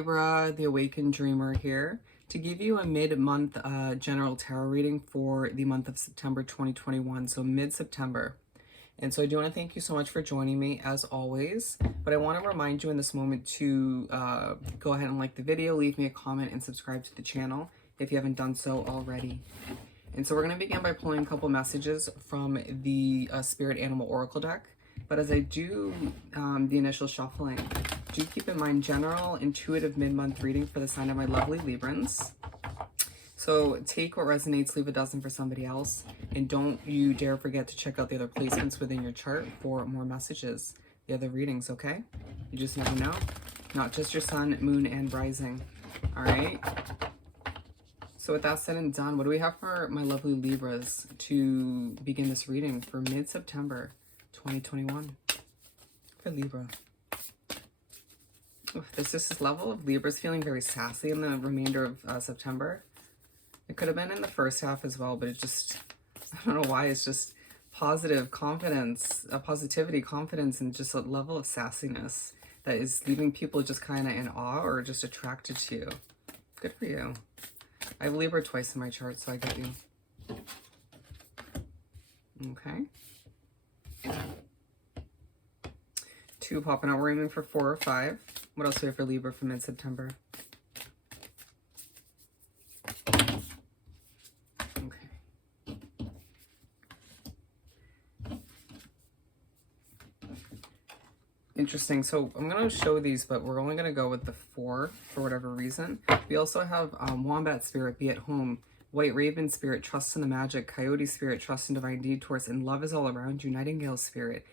Libra, the Awakened Dreamer here to give you a mid-month general tarot reading for the month of September 2021, so mid-September. And so I do want to thank you so much for joining me as always, but I want to remind you in this moment to go ahead and like the video, leave me a comment, and subscribe to the channel if you haven't done so already. And so we're going to begin by pulling a couple messages from the Spirit Animal Oracle deck. But as I do the initial shuffling, do keep in mind general intuitive mid-month reading for the sign of my lovely Librans. So take what resonates, leave a dozen for somebody else, and don't you dare forget to check out the other placements within your chart for more messages, the other readings, okay? You just never know. Not just your sun, moon, and rising. All right? So with that said and done, what do we have for my lovely Libras to begin this reading for mid-September 2021 for Libra? There's just this level of Libras feeling very sassy in the remainder of September. It could have been in the first half as well, but it just, I don't know why, it's just positive confidence, positivity, confidence, and just a level of sassiness that is leaving people just kind of in awe or just attracted to you. Good for you. I have Libra twice in my chart, so I get you. Okay. 2 popping out. We're aiming for 4 or 5. What else do we have for Libra for mid-September? Okay. Interesting. So I'm going to show these, but we're only going to go with the 4 for whatever reason. We also have Wombat Spirit, Be at Home, White Raven Spirit, Trust in the Magic, Coyote Spirit, Trust in Divine Detours, and Love is All Around You, Nightingale Spirit.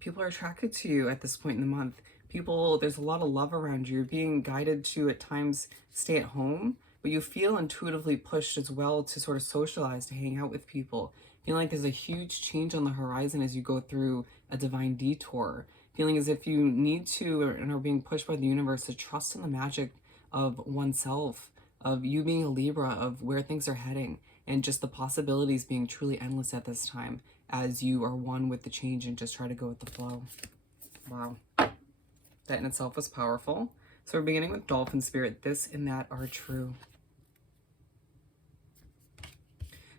People are attracted to you at this point in the month. There's a lot of love around you. You're being guided to at times stay at home, but you feel intuitively pushed as well to sort of socialize, to hang out with people. Feeling like there's a huge change on the horizon as you go through a divine detour. Feeling as if you need to and are being pushed by the universe to trust in the magic of oneself, of you being a Libra, of where things are heading, and just the possibilities being truly endless at this time as you are one with the change and just try to go with the flow. Wow. That in itself was powerful. So we're beginning with Dolphin Spirit. This and that are true.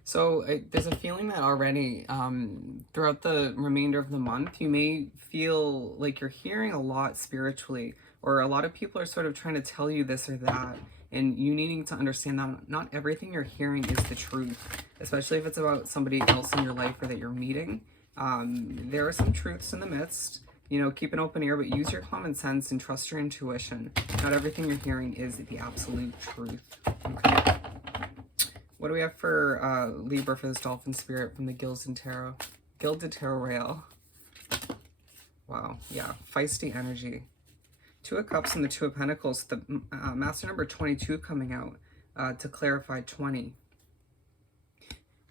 So there's a feeling that already throughout the remainder of the month, you may feel like you're hearing a lot spiritually, or a lot of people are sort of trying to tell you this or that, and you needing to understand that not everything you're hearing is the truth, especially if it's about somebody else in your life or that you're meeting. There are some truths in the midst. You know, keep an open ear, but use your common sense and trust your intuition. Not everything you're hearing is the absolute truth. Okay. What do we have for Libra for this Dolphin Spirit from the Gilded Tarot Rail? Wow, yeah, feisty energy. 2 of Cups and the 2 of Pentacles. The Master number 22 coming out to clarify 20.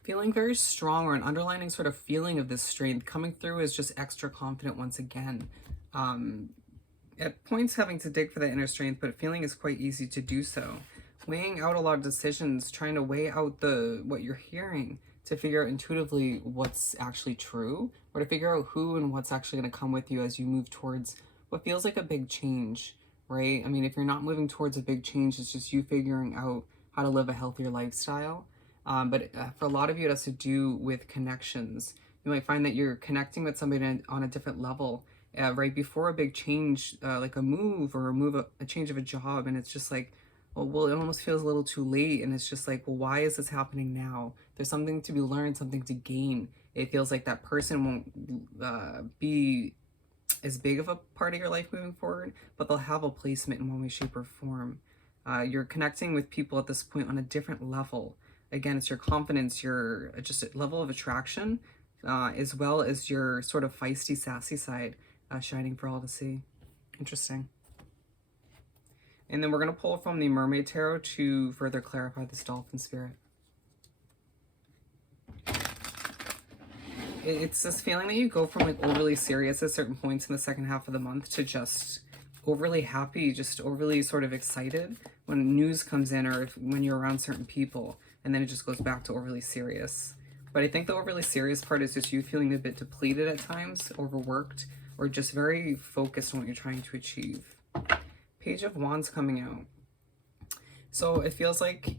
Feeling very strong, or an underlining sort of feeling of this strength coming through is just extra confident once again. At points having to dig for that inner strength, but feeling is quite easy to do so. Weighing out a lot of decisions, trying to weigh out what you're hearing to figure out intuitively what's actually true, or to figure out who and what's actually going to come with you as you move towards what feels like a big change, right? I mean, if you're not moving towards a big change, it's just you figuring out how to live a healthier lifestyle. But for a lot of you, it has to do with connections. You might find that you're connecting with somebody on a different level right before a big change, like a move or a change of a job, and it's just like, well, it almost feels a little too late, and it's just like, well, why is this happening now? There's something to be learned, something to gain. It feels like that person won't be as big of a part of your life moving forward, but they'll have a placement in one way, shape, or form. You're connecting with people at this point on a different level. Again, it's your confidence, your just level of attraction, as well as your sort of feisty, sassy side shining for all to see. Interesting. And then we're going to pull from the Mermaid Tarot to further clarify this Dolphin Spirit. It's this feeling that you go from like overly serious at certain points in the second half of the month to just overly happy, just overly sort of excited when news comes in or when you're around certain people. And then it just goes back to overly serious. But I think the overly serious part is just you feeling a bit depleted at times, overworked, or just very focused on what you're trying to achieve. Page of Wands coming out. So it feels like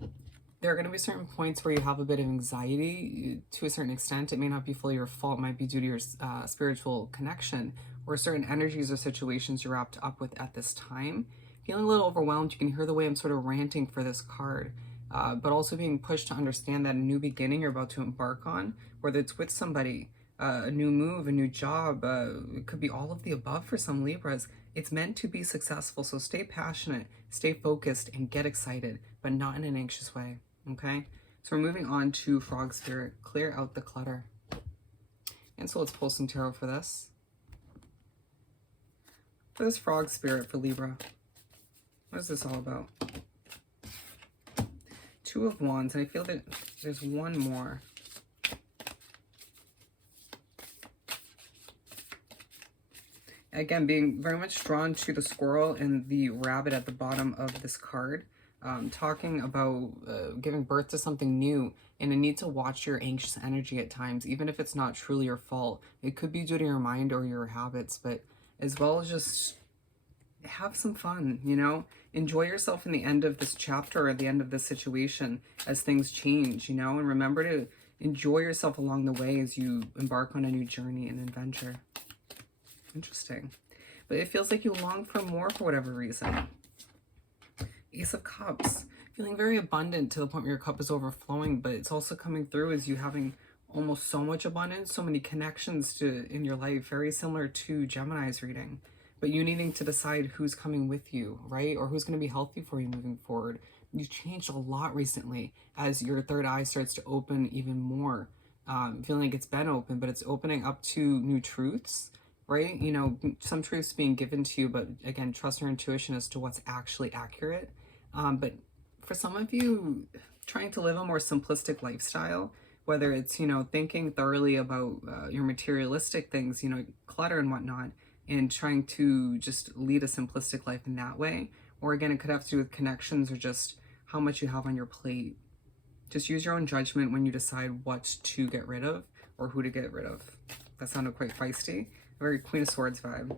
there are going to be certain points where you have a bit of anxiety to a certain extent. It may not be fully your fault. It might be due to your spiritual connection, or certain energies or situations you're wrapped up with at this time. Feeling a little overwhelmed. You can hear the way I'm sort of ranting for this card, but also being pushed to understand that a new beginning you're about to embark on, whether it's with somebody, a new move, a new job, it could be all of the above for some Libras. It's meant to be successful, so stay passionate, stay focused, and get excited, but not in an anxious way, okay? So we're moving on to Frog Spirit. Clear out the clutter. And so let's pull some tarot for this. For this Frog Spirit for Libra, what is this all about? Two of Wands, and I feel that there's one more. Again, being very much drawn to the squirrel and the rabbit at the bottom of this card, talking about giving birth to something new and a need to watch your anxious energy at times, even if it's not truly your fault. It could be due to your mind or your habits, but as well as just have some fun, you know? Enjoy yourself in the end of this chapter or the end of this situation as things change, you know? And remember to enjoy yourself along the way as you embark on a new journey and adventure. Interesting. But it feels like you long for more for whatever reason. Ace of Cups. Feeling very abundant to the point where your cup is overflowing, but it's also coming through as you having almost so much abundance, so many connections to in your life, very similar to Gemini's reading. But you needing to decide who's coming with you, right? Or who's going to be healthy for you moving forward. You've changed a lot recently as your third eye starts to open even more. Feeling like it's been open, but it's opening up to new truths. Right? You know, some truths being given to you, but again, trust your intuition as to what's actually accurate. But for some of you, trying to live a more simplistic lifestyle, whether it's, you know, thinking thoroughly about your materialistic things, you know, clutter and whatnot, and trying to just lead a simplistic life in that way. Or again, it could have to do with connections or just how much you have on your plate. Just use your own judgment when you decide what to get rid of or who to get rid of. That sounded quite feisty. Very Queen of Swords vibe.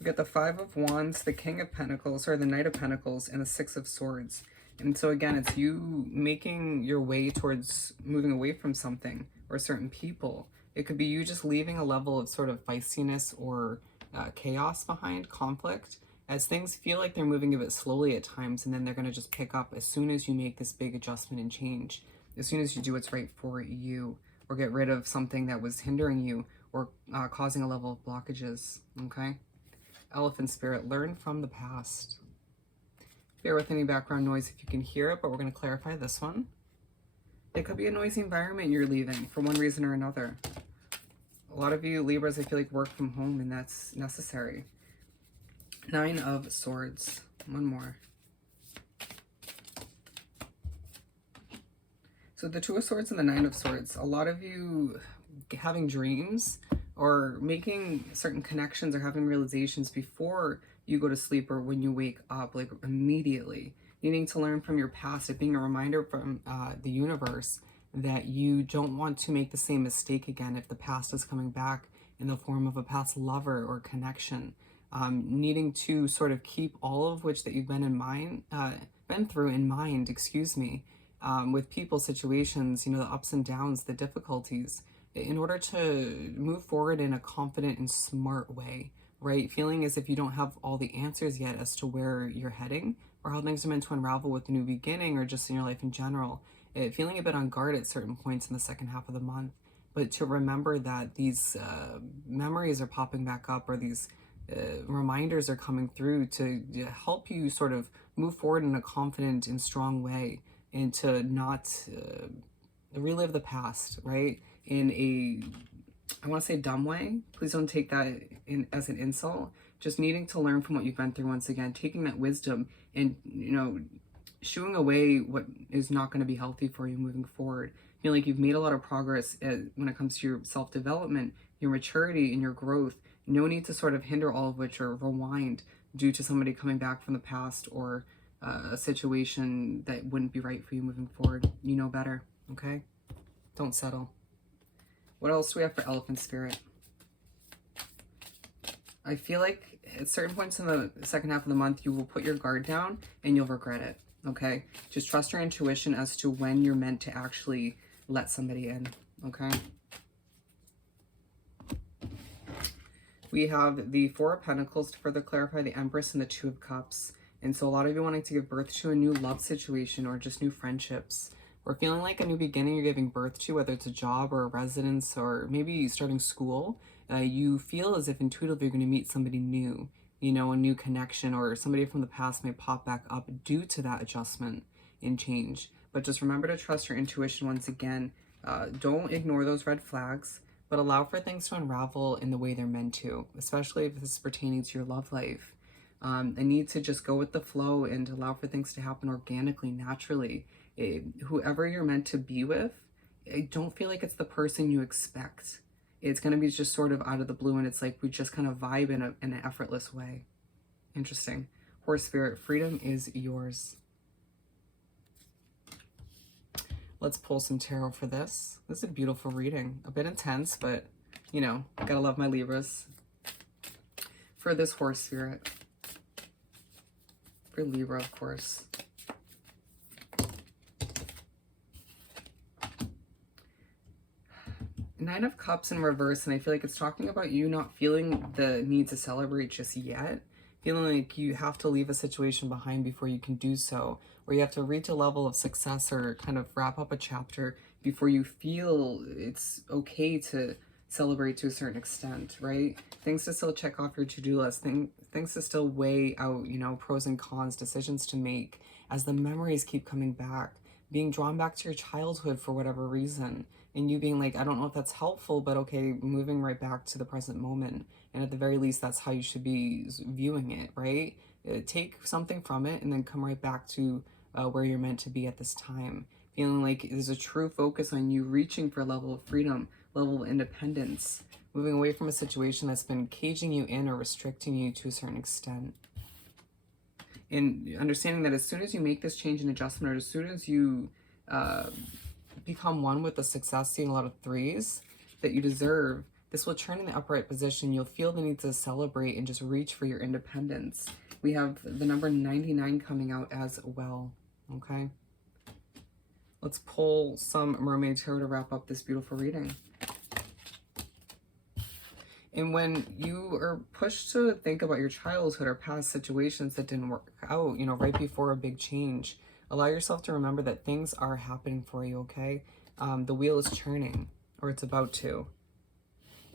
We got the Five of Wands, the King of Pentacles, or the Knight of Pentacles, and the Six of Swords. And so again, it's you making your way towards moving away from something or certain people. It could be you just leaving a level of sort of feistiness or chaos behind, conflict, as things feel like they're moving a bit slowly at times, and then they're going to just pick up as soon as you make this big adjustment and change, as soon as you do what's right for you, or get rid of something that was hindering you or causing a level of blockages, okay? Elephant Spirit, learn from the past. Bear with any background noise if you can hear it, but we're going to clarify this one. It could be a noisy environment you're leaving for one reason or another. A lot of you Libras, I feel like, work from home, and that's necessary. Nine of Swords. One more. So the Two of Swords and the Nine of Swords, a lot of you having dreams or making certain connections or having realizations before you go to sleep or when you wake up, like immediately. Needing to learn from your past, it being a reminder from the universe that you don't want to make the same mistake again if the past is coming back in the form of a past lover or connection. Needing to sort of keep all of which that you've been through in mind, excuse me, with people, situations, you know, the ups and downs, the difficulties, in order to move forward in a confident and smart way, right? Feeling as if you don't have all the answers yet as to where you're heading or how things are meant to unravel with the new beginning or just in your life in general. Feeling a bit on guard at certain points in the second half of the month, but to remember that these memories are popping back up, or these reminders are coming through to help you sort of move forward in a confident and strong way, and to not relive the past, right? In a, I want to say dumb way. Please don't take that as an insult. Just needing to learn from what you've been through once again, taking that wisdom and, you know, shooing away what is not going to be healthy for you moving forward. Feel like you've made a lot of progress when it comes to your self-development, your maturity, and your growth. No need to sort of hinder all of which or rewind due to somebody coming back from the past or a situation that wouldn't be right for you moving forward. You know better, okay? Don't settle. What else do we have for Elephant Spirit? I feel like at certain points in the second half of the month, you will put your guard down and you'll regret it. Okay? Just trust your intuition as to when you're meant to actually let somebody in. Okay? We have the Four of Pentacles to further clarify, the Empress and the Two of Cups. And so a lot of you wanting to give birth to a new love situation or just new friendships. Or feeling like a new beginning you're giving birth to, whether it's a job or a residence or maybe starting school. You feel as if intuitively you're going to meet somebody new, you know, a new connection, or somebody from the past may pop back up due to that adjustment and change. But just remember to trust your intuition once again. Don't ignore those red flags, but allow for things to unravel in the way they're meant to, especially if this is pertaining to your love life. I need to just go with the flow and allow for things to happen organically, naturally. Whoever you're meant to be with, I don't feel like it's the person you expect. It's going to be just sort of out of the blue, and it's like we just kind of vibe in an effortless way. Interesting. Horse Spirit, freedom is yours. Let's pull some tarot for this. This is a beautiful reading. A bit intense, but, you know, gotta love my Libras. For this Horse Spirit. For Libra, of course. Nine of Cups in reverse, and I feel like it's talking about you not feeling the need to celebrate just yet. Feeling like you have to leave a situation behind before you can do so, or you have to reach a level of success or kind of wrap up a chapter before you feel it's okay to celebrate to a certain extent, right? Things to still check off your to-do list, things to still weigh out, you know, pros and cons, decisions to make as the memories keep coming back, being drawn back to your childhood for whatever reason, and you being like, I don't know if that's helpful, but okay, moving right back to the present moment. And at the very least, that's how you should be viewing it, right? Take something from it and then come right back to where you're meant to be at this time. Feeling like there's a true focus on you reaching for a level of freedom, level of independence, moving away from a situation that's been caging you in or restricting you to a certain extent. And understanding that as soon as you make this change and adjustment, or as soon as you become one with the success, seeing a lot of threes that you deserve, this will turn in the upright position. You'll feel the need to celebrate and just reach for your independence. We have the number 99 coming out as well, okay? Let's pull some Mermaid Tarot to wrap up this beautiful reading. And when you are pushed to think about your childhood or past situations that didn't work out, you know, right before a big change, allow yourself to remember that things are happening for you, okay? The wheel is turning, or it's about to.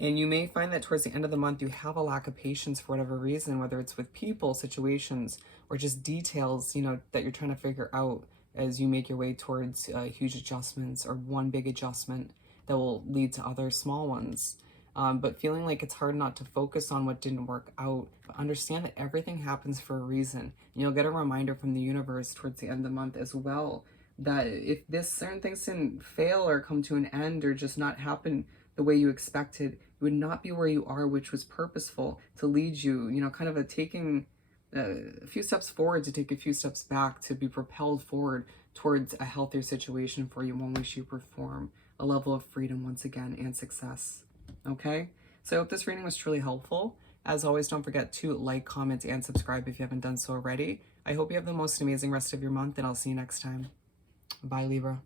And you may find that towards the end of the month, you have a lack of patience for whatever reason, whether it's with people, situations, or just details, you know, that you're trying to figure out as you make your way towards huge adjustments or one big adjustment that will lead to other small ones. But feeling like it's hard not to focus on what didn't work out, but understand that everything happens for a reason. And you'll get a reminder from the universe towards the end of the month as well, that if this certain things didn't fail or come to an end or just not happen the way you expected, you would not be where you are, which was purposeful to lead you, you know, kind of taking a few steps forward to take a few steps back, to be propelled forward towards a healthier situation for you, one way, shape, or form, a level of freedom once again, and success. Okay, so I hope this reading was truly helpful. As always, don't forget to like, comment, and subscribe if you haven't done so already. I hope you have the most amazing rest of your month, and I'll see you next time. Bye, Libra.